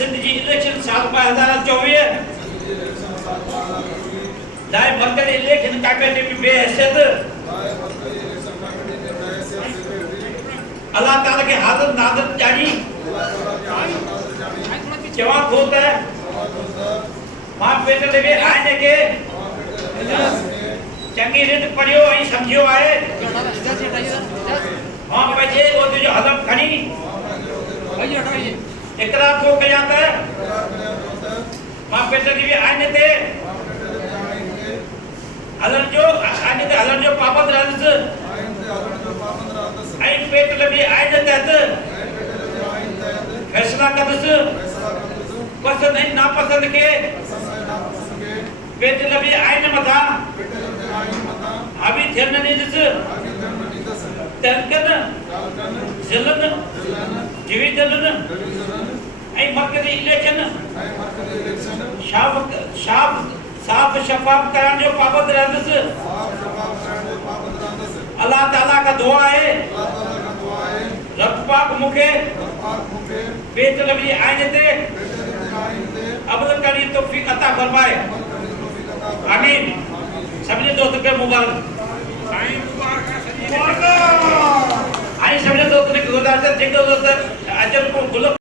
सिंध जी election साल 2024 लाइ मरकज़ी इलेक्शन कमेटी में बेहैसियत अल्लाह ताला के हाज़िर नाज़िर जानी जवाब होता है मां पेट लगे आने के चंगी रीत पढ़ियो ऐं समझियो आहे मां पंहिंजे उहिदे जो हलफ खणी इकरार थो कयां त मां पेट लगे आने ते हलण जो पाबंद रहंदुसि ऐं पेट लगे आने तहत फैसला कंदुसि पसंद ऐं नापसंद के पेट लगे आने मथां हावी थियण न ॾींदुसि तहकन ज़िलन डिवीजन ऐं मरकज़ी इलेक्शन साफ़ शफ़ाफ़ करण जो पाबंद रहंदुसि अल्लाह ताला का दुआ है रब पाक मूंखे पेट लगी आने ते अमल करने की तौफीक अता फरमाए आमीन। सभी दोस्तों के मुबारक आई सभी दोस्तों ने गुजारिश है दोस्त अजर को